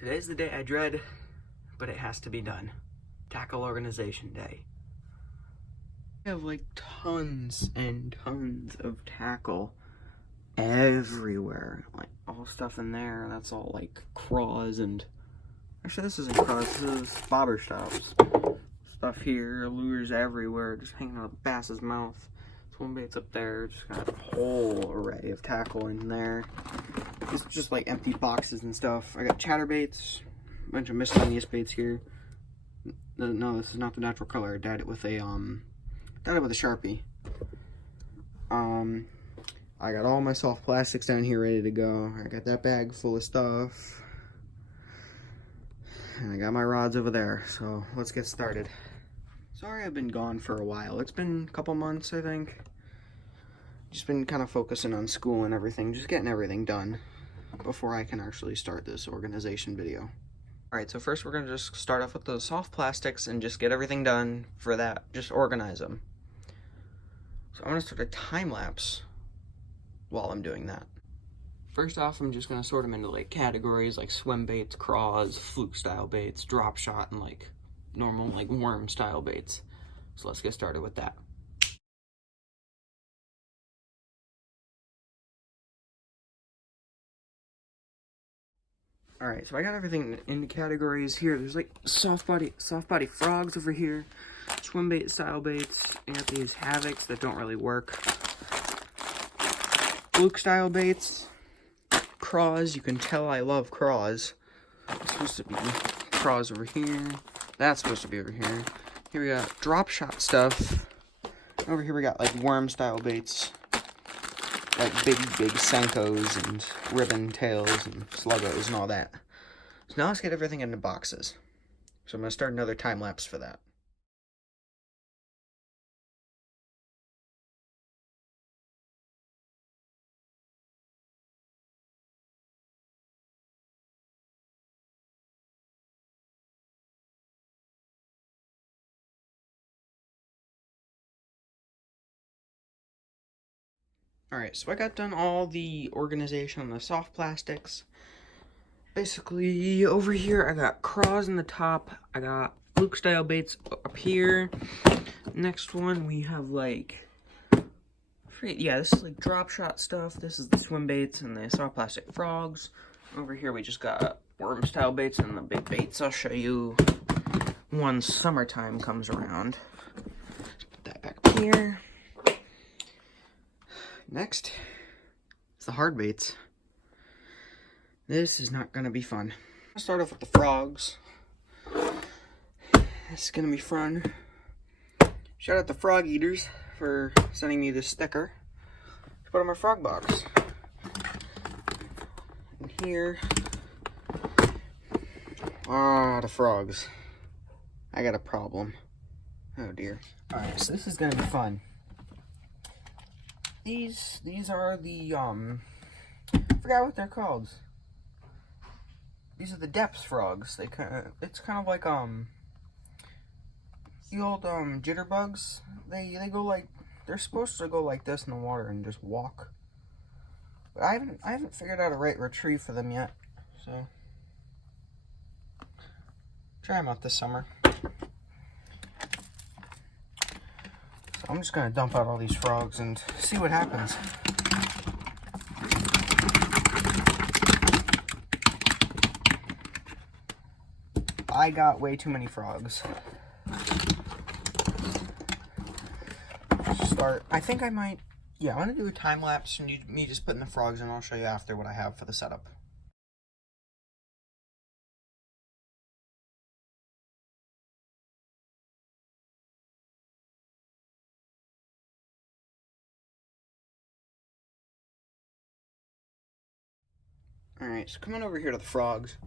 Today's the day I dread, but it has to be done. Tackle Organization Day. I have like tons and tons of tackle everywhere. Like all stuff in there, that's all like craws and... Actually, this isn't craws, this is bobber stops. Stuff here, lures everywhere, just hanging out of the bass's mouth. Swim baits up there, just got a whole array of tackle in there. It's just like empty boxes and stuff. I got chatterbaits, a bunch of miscellaneous baits here. No, this is not the natural color. I dyed it with a Sharpie. I got all my soft plastics down here ready to go. I got that bag full of stuff. And I got my rods over there, so let's get started. Sorry I've been gone for a while. It's been a couple months, I think. Just been kind of focusing on school and everything, just getting everything done before I can actually start this organization video. Alright, so first we're going to just start off with the soft plastics and just get everything done for that. Just organize them. So I'm going to start a time lapse while I'm doing that. First off, I'm just going to sort them into like categories like swim baits, craws, fluke style baits, drop shot, and like normal like worm style baits. So let's get started with that. Alright, so I got everything into categories here. There's like soft body frogs over here, swim bait style baits. I got these havocs that don't really work. Fluke style baits, craws. You can tell I love craws. It's supposed to be craws over here. That's supposed to be over here. Here we got drop shot stuff. Over here we got like worm style baits. Like big Senkos and ribbon tails and sluggos and all that. So now let's get everything into boxes. So I'm going to start another time lapse for that. Alright, so I got done all the organization on the soft plastics. Basically, over here I got craws in the top. I got fluke style baits up here. Next one we have like... Yeah, this is like drop shot stuff. This is the swim baits and the soft plastic frogs. Over here we just got worm style baits and the big baits. I'll show you once summertime comes around. Put that back up here. Next is the hard baits. This is not going to be fun. I'll start off with the frogs. This is going to be fun. Shout out to Frog Eaters for sending me this sticker to put on my frog box. And here, the frogs. I got a problem. Oh dear. Alright, so this is going to be fun. These are the, I forgot what they're called. These are the depths frogs. It's kind of like, the old, jitterbugs. They go like, they're supposed to go like this in the water and just walk. But I haven't figured out a right retrieve for them yet, so. Try them out this summer. I'm just going to dump out all these frogs and see what happens. I got way too many frogs. I think I might... Yeah, I want to do a time lapse and me just putting the frogs in. I'll show you after what I have for the setup. Alright, so coming over here to the frogs,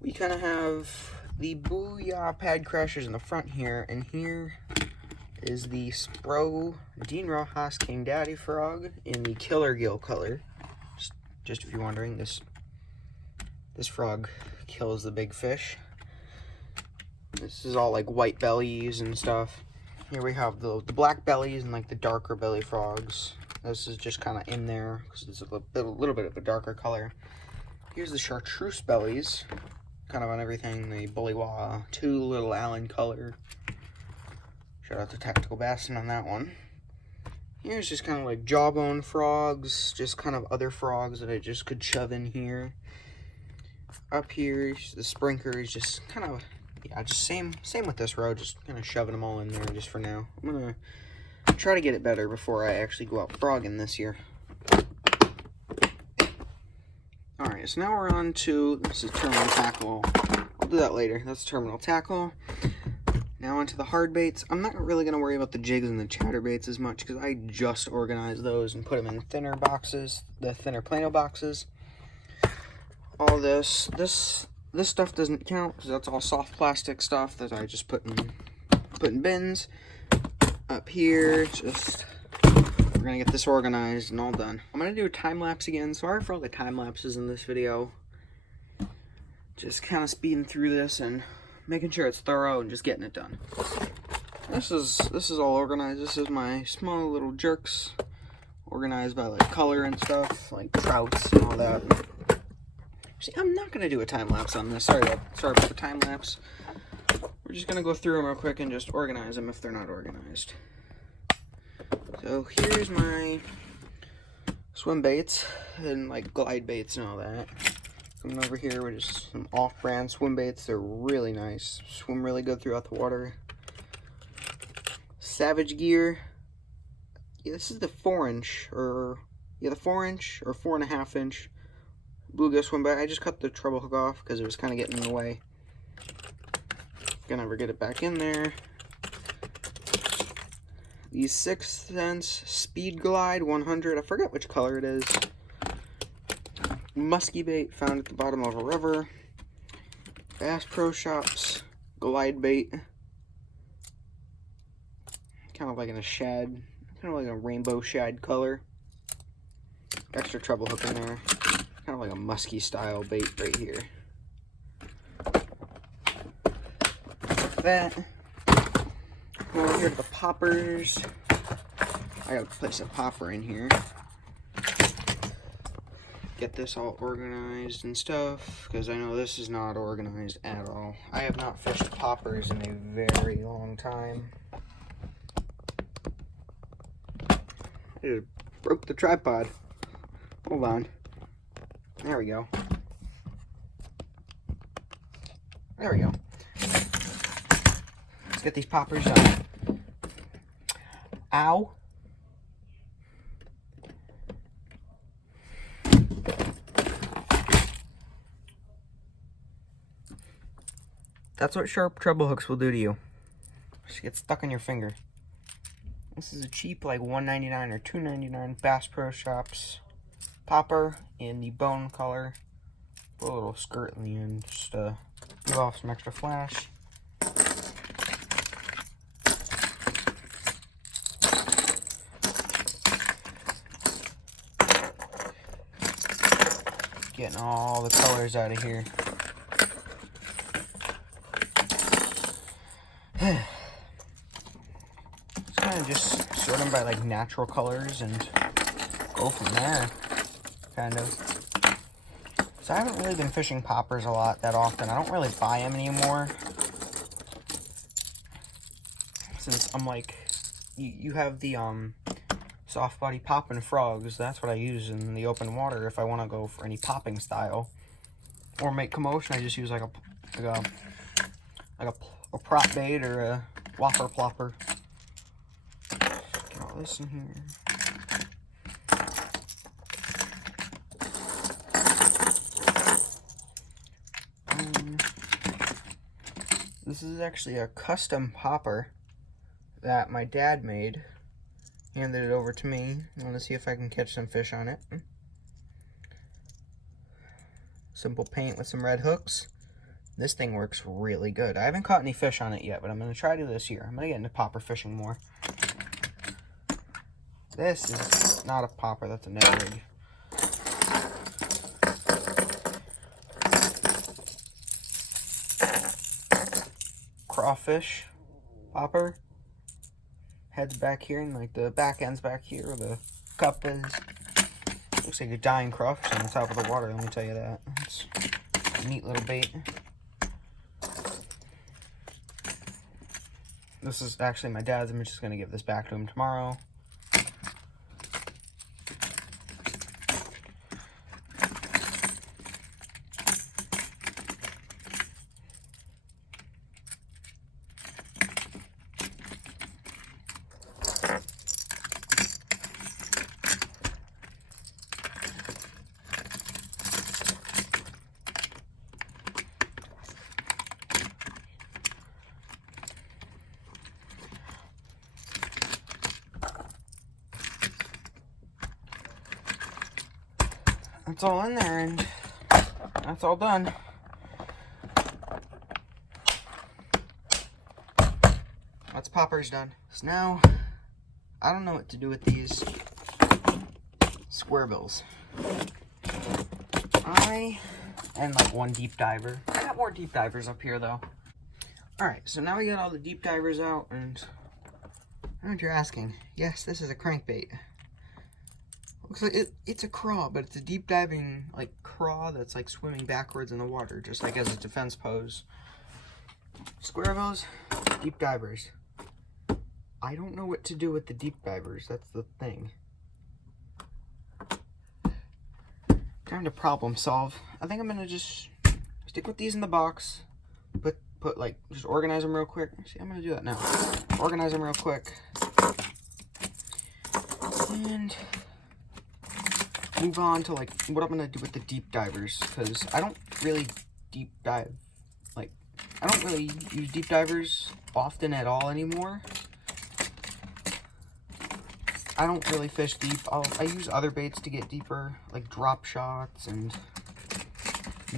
we kind of have the Booyah Pad Crashers in the front here, and here is the Spro Dean Rojas King Daddy frog in the Killer Gill color. Just if you're wondering, this frog kills the big fish. This is all like white bellies and stuff. Here we have the black bellies and like the darker belly frogs. This is just kind of in there because it's a little bit of a darker color. Here's the chartreuse bellies. kind of on everything. The Bullywa 2 little Allen color. Shout out to Tactical Bassin on that one. Here's just kind of like jawbone frogs, just kind of other frogs that I just could shove in here. Up here, the Sprinker is just kind of, yeah, just same with this row, just kind of shoving them all in there just for now. I'm gonna try to get it better before I actually go out frogging this year. Alright, so now we're on to, this is terminal tackle. I'll do that later. That's terminal tackle. Now onto the hard baits. I'm not really going to worry about the jigs and the chatterbaits as much because I just organized those and put them in thinner boxes, the thinner Plano boxes. All this stuff doesn't count because that's all soft plastic stuff that I just put in bins. Up here, just we're going to get this organized and all done. I'm going to do a time lapse again. Sorry for all the time lapses in this video. Just kind of speeding through this and making sure it's thorough and just getting it done. This is all organized. This is my small little jerks, organized by like color and stuff, like trouts and all that. See, I'm not gonna do a time lapse on this. Sorry about the time lapse. We're just gonna go through them real quick and just organize them if they're not organized. So here's my swim baits and like glide baits and all that. Coming over here with just some off-brand swim baits. They're really nice. Swim really good throughout the water. Savage Gear. Yeah, this is the 4-inch, or yeah, the 4-inch or 4.5-inch bluegill swim bait. I just cut the treble hook off because it was kind of getting in the way. Gonna never get it back in there. The 6th Sense Speed Glide 100. I forget which color it is. Musky bait found at the bottom of a river. Bass Pro Shops glide bait. Kind of like in a shad, kind of like a rainbow shad color. Extra treble hook in there. Kind of like a musky style bait right here. That. Over here to the poppers. I gotta place a popper in here. Get this all organized and stuff, because I know this is not organized at all. I have not fished poppers in a very long time. I just broke the tripod. Hold on. There we go. There we go. Let's get these poppers done. Ow. That's what sharp treble hooks will do to you. Just get stuck in your finger. This is a cheap, like $1.99 or $2.99 Bass Pro Shops popper in the bone color. Put a little skirt in the end, just to give off some extra flash. Getting all the colors out of here. Kind of just sort them by like natural colors and go from there, kind of. So I haven't really been fishing poppers a lot that often. I don't really buy them anymore, since I'm like, you have the soft body popping frogs. That's what I use in the open water if I want to go for any popping style or make commotion. I just use like a prop bait or a whopper plopper. Get all this in here. This is actually a custom popper that my dad made. Handed it over to me. I want to see if I can catch some fish on it. Simple paint with some red hooks. This thing works really good. I haven't caught any fish on it yet, but I'm going to try to this year. I'm going to get into popper fishing more. This is not a popper, that's a net rig. Crawfish popper. Head's back here, and like the back end's back here where the cup is. Looks like a dying crawfish on the top of the water, let me tell you that. It's a neat little bait. This is actually my dad's. I'm just going to give this back to him tomorrow. That's all in there, and that's all done. That's poppers done. So now, I don't know what to do with these square bills. And like one deep diver. I got more deep divers up here though. Alright, so now we got all the deep divers out, and I know what you're asking. Yes, this is a crankbait. Looks like it's a craw, but it's a deep diving like craw that's like swimming backwards in the water, just like as a defense pose. Square bills, deep divers. I don't know what to do with the deep divers, that's the thing. Time to problem solve. I think I'm gonna just stick with these in the box, put like, just organize them real quick. See, I'm gonna do that now. Organize them real quick. And move on to like what I'm gonna do with the deep divers, because I don't really deep dive, like I don't really use deep divers often at all anymore. I don't really fish deep. I use other baits to get deeper, like drop shots and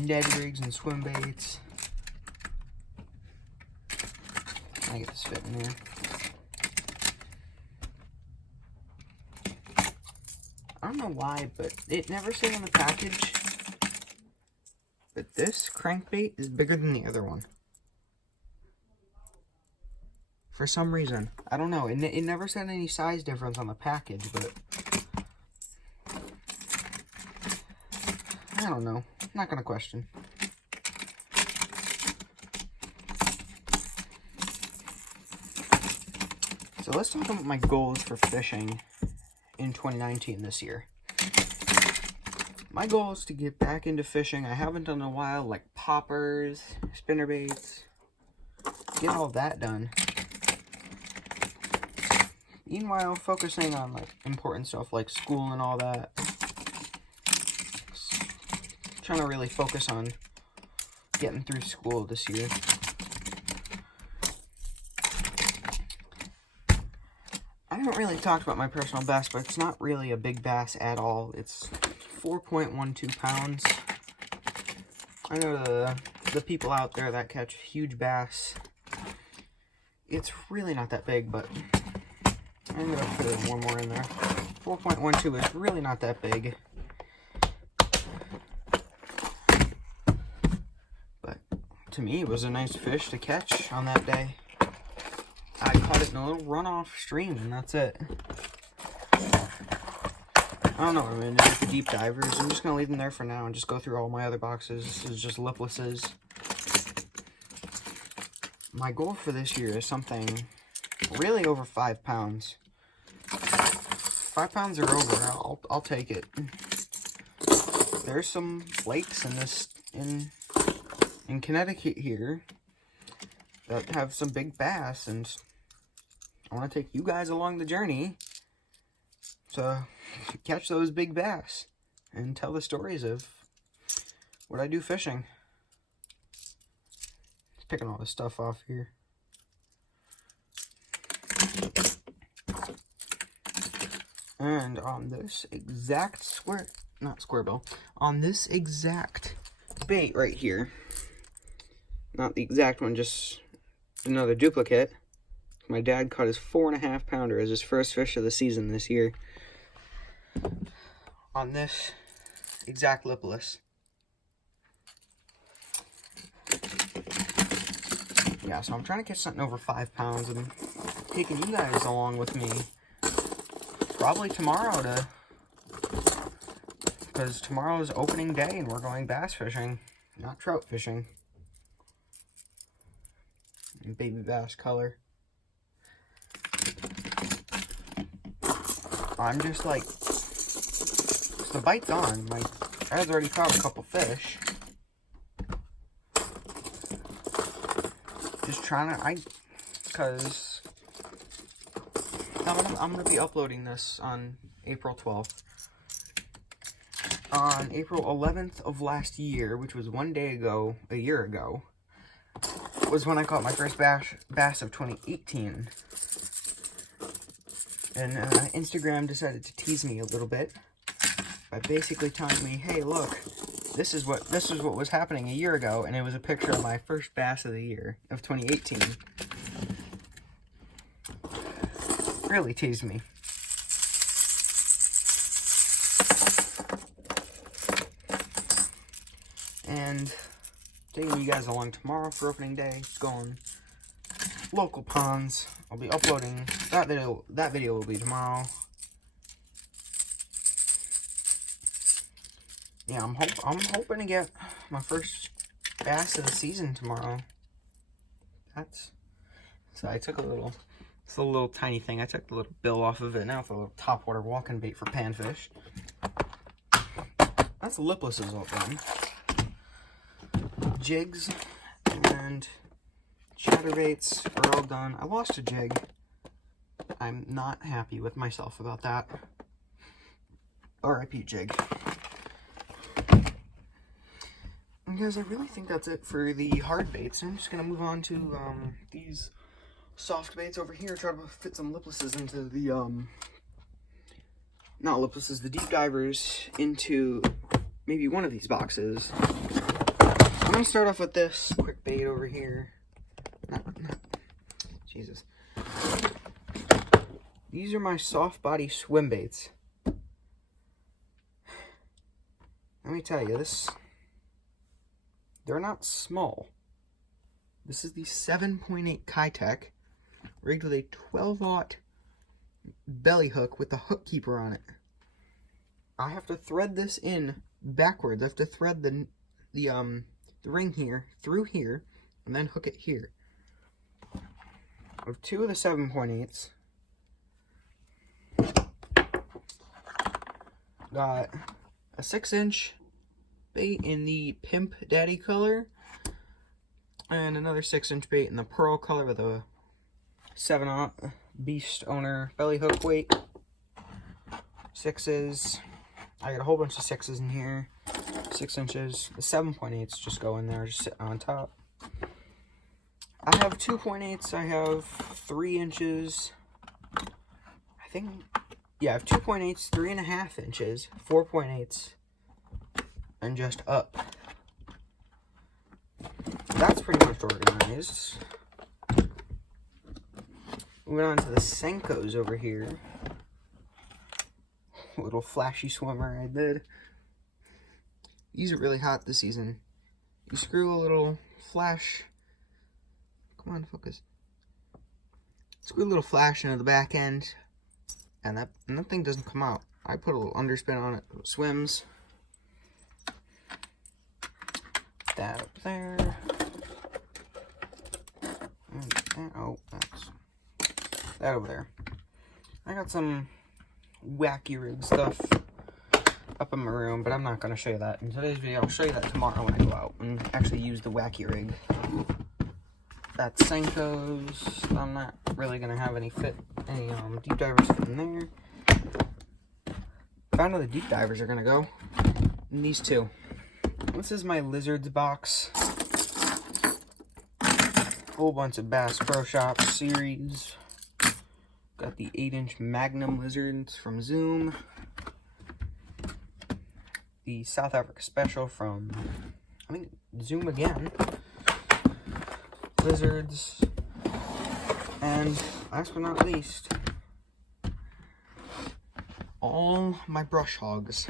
Ned rigs and swim baits. I get this fit in here. I don't know why, but it never said on the package, but this crankbait is bigger than the other one. For some reason. I don't know. It never said any size difference on the package, but I don't know. I'm not gonna question. So let's talk about my goals for fishing in 2019 this year. My goal is to get back into fishing. I haven't done in a while, like poppers, spinnerbaits, get all that done. Meanwhile, focusing on like important stuff like school and all that. Trying to really focus on getting through school this year. I haven't really talked about my personal best, but it's not really a big bass at all. It's 4.12 pounds. I know the people out there that catch huge bass, it's really not that big, but I'm going to put one more in there. 4.12 is really not that big. But to me, it was a nice fish to catch on that day. I caught it in a little runoff stream, and that's it. I don't know what I'm going to do with the deep divers. I'm just going to leave them there for now and just go through all my other boxes. This is just liplesses. My goal for this year is something really over 5 pounds. 5 pounds or over, I'll take it. There's some lakes in Connecticut here that have some big bass, and I want to take you guys along the journey to catch those big bass and tell the stories of what I do fishing. Just picking all this stuff off here. And on this exact on this exact bait right here, not the exact one, just another duplicate, my dad caught his 4.5 pounder as his first fish of the season this year. On this exact lipless. Yeah, so I'm trying to catch something over 5 pounds, and taking you guys along with me probably tomorrow because tomorrow is opening day and we're going bass fishing, not trout fishing. Baby bass color. I'm just like, the bite's on. My dad's already caught a couple fish. Just trying to, because I'm going to be uploading this on April 12th. On April 11th of last year, which was one day ago, a year ago, was when I caught my first bass of 2018. And Instagram decided to tease me a little bit by basically telling me, hey, look, this is what was happening a year ago, and it was a picture of my first bass of the year, of 2018. Really teased me. And taking you guys along tomorrow for opening day, going local ponds. I'll be uploading that video. That video will be tomorrow. Yeah, I'm hoping to get my first bass of the season tomorrow. So I took it's a little tiny thing. I took the little bill off of it. Now it's a little topwater walking bait for panfish. That's lipless is all done. Jigs and chatterbaits are all done. I lost a jig. I'm not happy with myself about that. RIP jig. And guys, I really think that's it for the hard baits. I'm just gonna move on to these soft baits over here. Try to fit some liplesses into the not liplesses, the deep divers into maybe one of these boxes. I'm gonna start off with this quick bait over here. Jesus. These are my soft body swim baits. Let me tell you, they're not small. This is the 7.8 Keitech, rigged with a 12-aught belly hook with the hook keeper on it. I have to thread this in backwards. I have to thread the ring here through here and then hook it here. I have two of the 7.8s. Got a 6-inch bait in the Pimp Daddy color and another 6-inch bait in the pearl color with a 7-aught Beast Owner belly hook weight. 6s. I got a whole bunch of 6s in here. 6 inches. The 7.8s just go in there, just sitting on top. I have 2.8s. I have 3 inches. I think, yeah, I have 2.8s, 3.5 inches, 4.8s, and just up. That's pretty much organized. Moving on to the Senkos over here. Little flashy swimmer I did. These are really hot this season. You screw a little flash. Come on, focus. Screw a little flash into the back end, and that thing doesn't come out. I put a little underspin on it. It swims. That up there. And oh, that's that over there. I got some wacky rig stuff up in my room, but I'm not going to show you that in today's video. I'll show you that tomorrow when I go out and actually use the wacky rig. That's Senko's. I'm not really going to have any deep divers fit in there. Found out the deep divers are going to go in these two. This is my lizards box. Whole bunch of Bass Pro Shop series. Got the 8-inch Magnum lizards from Zoom. The South Africa Special from, I think, Zoom again. Lizards. And last but not least, all my brush hogs.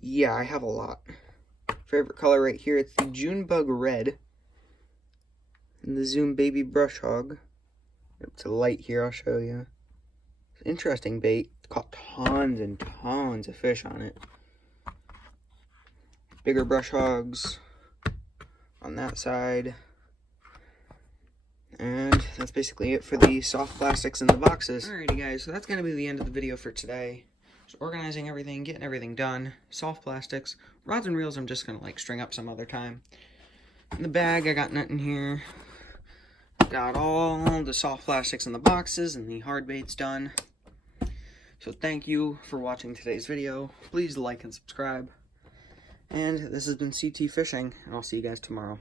Yeah, I have a lot. Favorite color right here, it's the Junebug Red. And the Zoom Baby Brush Hog. It's a light here, I'll show you. It's an interesting bait. It's caught tons and tons of fish on it. Bigger brush hogs on that side. And that's basically it for the soft plastics in the boxes. Alrighty guys, so that's going to be the end of the video for today. Just organizing everything, getting everything done. Soft plastics. Rods and reels I'm just going to like string up some other time. In the bag I got nothing here. Got all the soft plastics in the boxes and the hard baits done. So thank you for watching today's video. Please like and subscribe. And this has been CT Fishing, and I'll see you guys tomorrow.